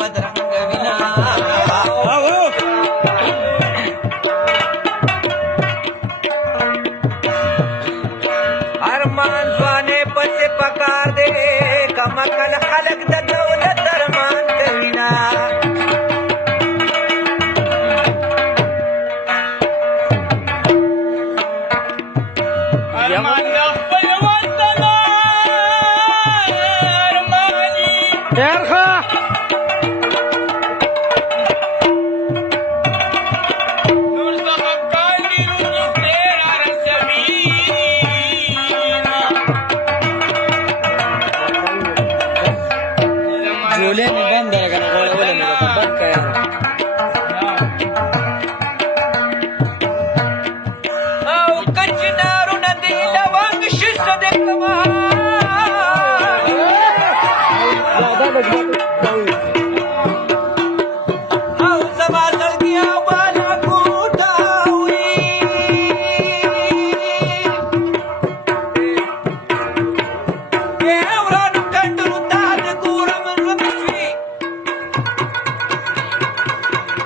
बजरंग विना अरमान स्वाने पसे पकार दे कमकल खलक द दौलत अरमान कविना अरमान खपल वतना अरमानी Erga! नूर सबक काली रूह तेरा रसमीना बोले में बंद है क्या बोले बोले में तो बंद कर औ कचनारु नदी लवंग शिष्य देखवा औ सवाल गया वाला कोठाउरी केवरानु कंडरू ताज गुरम रमची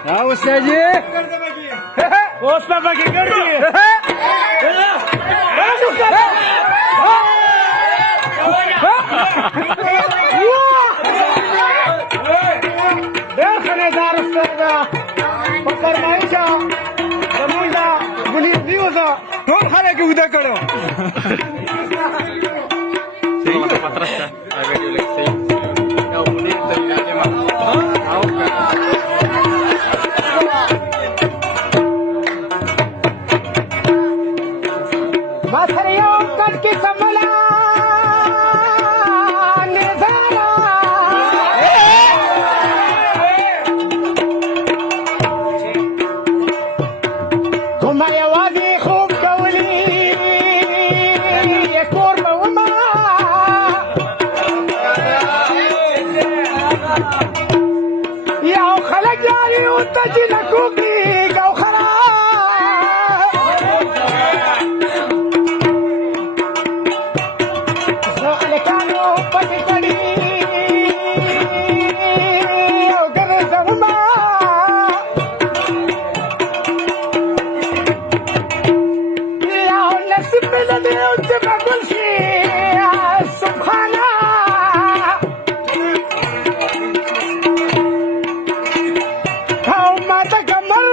हाँ उस्ताद जी उस पापा की कर दी खानेदार पत्थर माईचा समूजा गुली दिवसा तो खाने की उद्या करो माथरियों कट की संभला निर्धारा घुमाया वादी खूब कवली एक और बहुमा या खलक जारी उतजी लकुबी गौखरा लेकानो पति कड़ी अगर जमा या नसीब में दे उच्च बगल से सुखाना हाउ माता कमर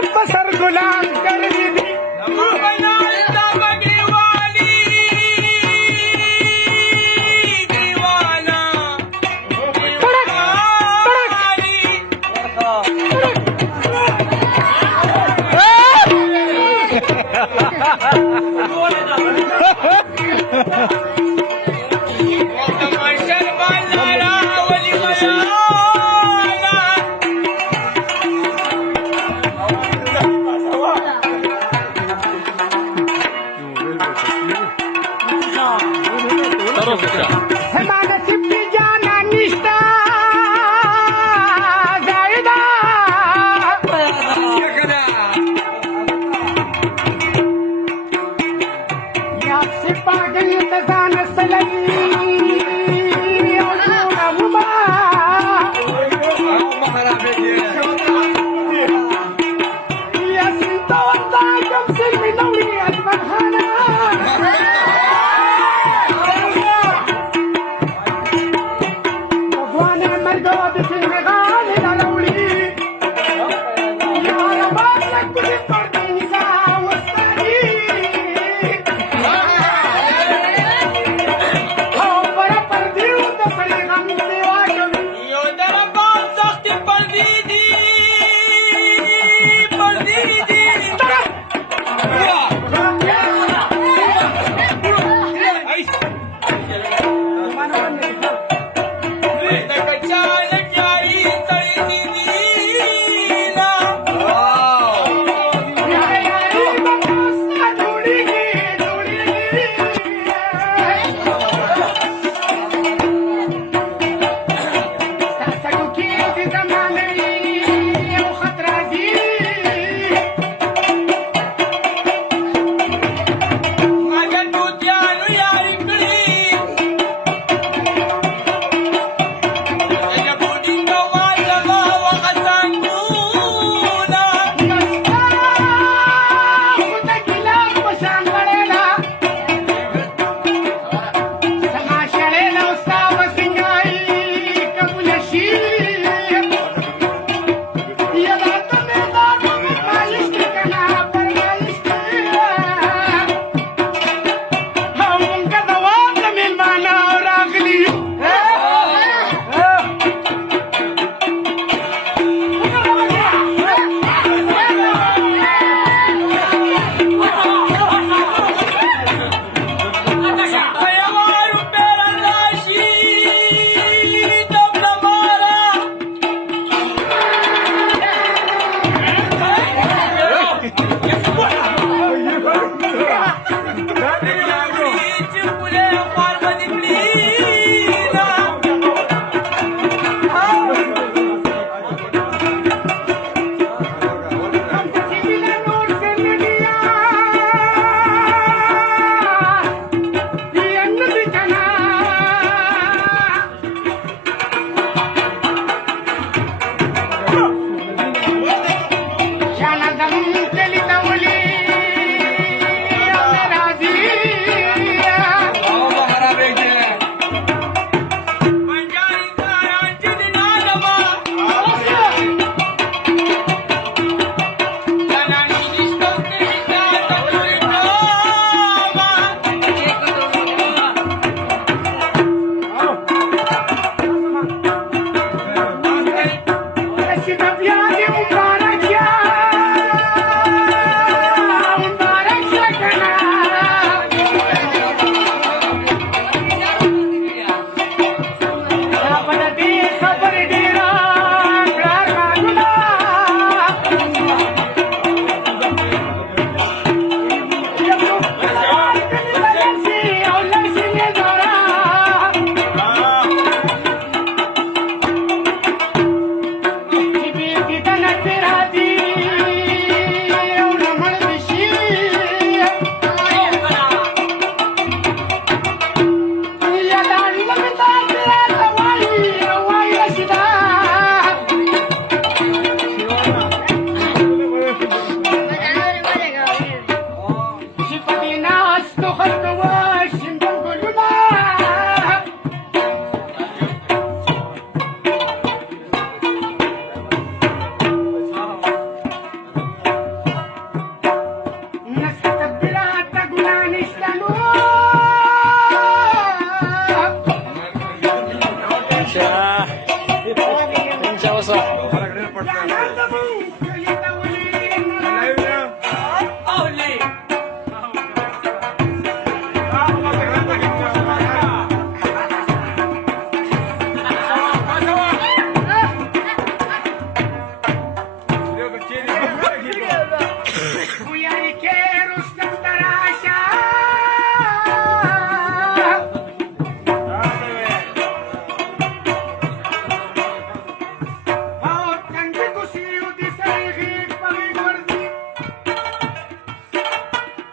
पावले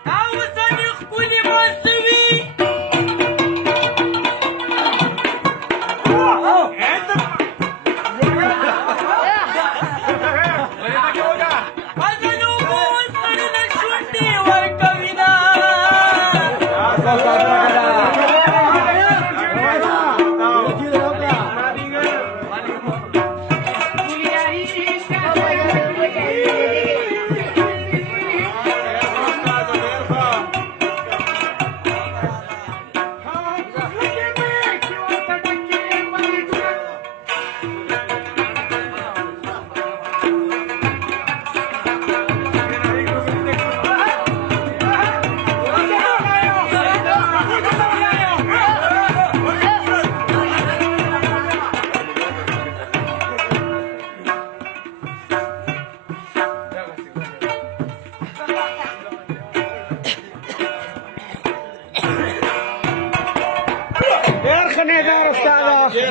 اوسني خولي ماسوي اذنو وصلنا شوتي وركبنا خنيدار استاذ